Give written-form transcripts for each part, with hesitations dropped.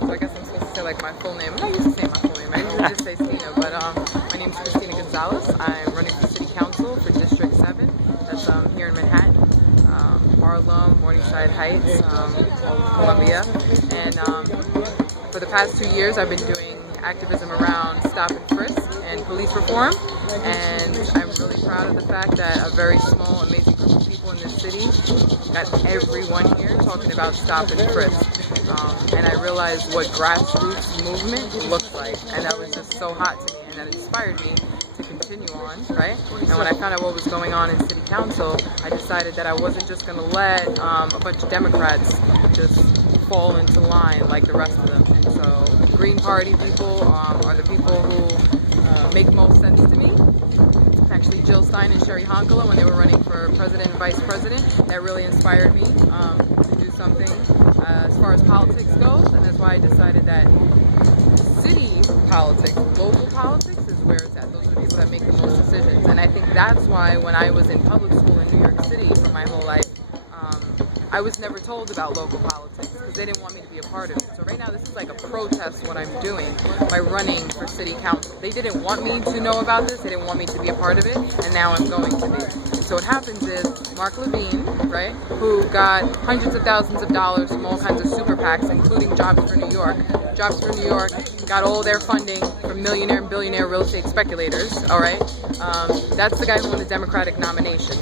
So I guess I'm supposed to say like my full name. I'm not used to saying my full name. I usually just say Stina, but my name is Christina Gonzalez. I'm running for City Council for District 7. That's here in Manhattan, Harlem, Morningside Heights, Columbia. And for the past 2 years, I've been doing activism around stop and frisk and police reform. And I'm really proud of the fact that a very small, amazing group of people in this city got everyone here talking about stop and frisk. And I realized what grassroots movement looks like, and that was just so hot to me, and that inspired me to continue on, right? And when I found out what was going on in City Council, I decided that I wasn't just going to let a bunch of Democrats just fall into line like the rest of them. And so Green Party people are the people who make most sense to me. Actually, Jill Stein and Sherry Honkala, when they were running for president and vice president, that really inspired me to do something as far as politics goes, and that's why I decided that city politics, local politics is where it's at. Those are the people that make the most decisions, and I think that's why when I was in public school in New York City for my whole life, I was never told about local politics because they didn't want me to be a part of it. So right now this is like a protest what I'm doing by running for city council. They didn't want me to know about this, they didn't want me to be a part of it, and now I'm going to be. And so what happens is Mark Levine, right, who got hundreds of thousands of dollars from all kinds of super PACs, including Jobs for New York. Jobs for New York got all their funding from millionaire and billionaire real estate speculators, all right? That's the guy who won the Democratic nomination.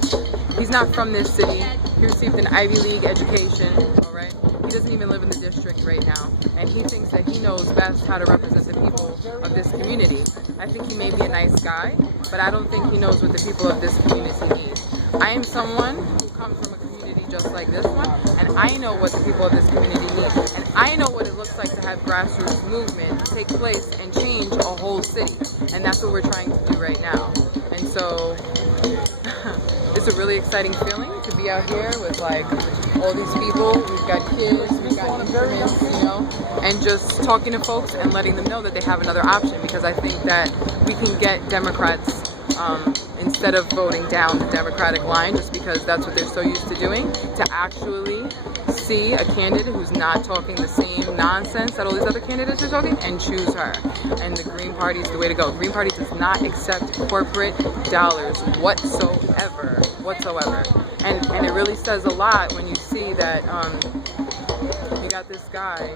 He's not from this city. He received an Ivy League education, all right? He doesn't even live in the district right now, and he thinks that he knows best how to represent the people of this community. I think he may be a nice guy, but I don't think he knows what the people of this community need. I am someone who comes from a community just like this one, and I know what the people of this community need, and I know what it looks like to have grassroots movement take place and change a whole city, and that's what we're trying to do right now. And so it's a really exciting feeling to be out here with like all these people. We've got kids, we've got instruments, you know, and just talking to folks and letting them know that they have another option, because I think that we can get Democrats, instead of voting down the Democratic line just because that's what they're so used to doing, to actually see a candidate who's not talking the same nonsense that all these other candidates are talking and choose her. And the Green Party is the way to go. Green Party does not accept corporate dollars whatsoever. And it really says a lot when you see that you got this guy,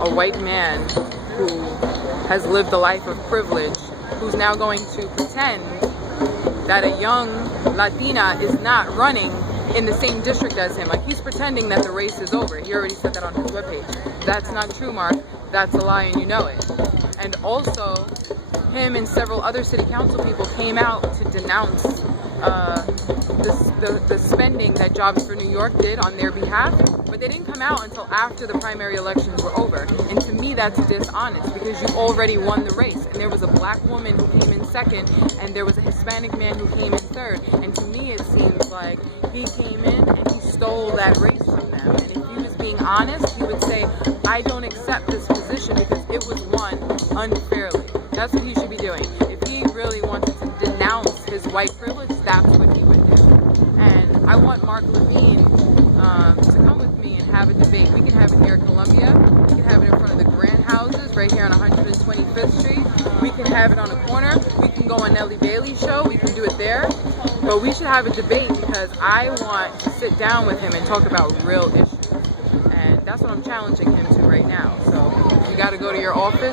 a white man who has lived a life of privilege, who's now going to pretend that a young Latina is not running in the same district as him. Like, he's pretending that the race is over. He already said that on his webpage. That's not true, Mark. That's a lie, and you know it. And also, him and several other city council people came out to denounce the spending that Jobs for New York did on their behalf, but they didn't come out until after the primary elections were over. And to me, that's dishonest, because you already won the race, and there was a black woman who came in second, and there was a Hispanic man who came in third, and to me it seems like he came in and he stole that race from them. And if he was being honest, he would say, I don't accept this position because it was won unfairly. That's what he should be doing. If he really wanted to denounce his white privilege, that's what he would do. And I want Mark Levine to come with me and have a debate. We can have it here at Columbia. We can have it in front of the Grant Houses right here on 125th Street. We can have it on a corner. We can go on Nellie Bailey's show. We can do it there. But we should have a debate, because I want to sit down with him and talk about real issues. And that's what I'm challenging him to right now. So you got to go to your office.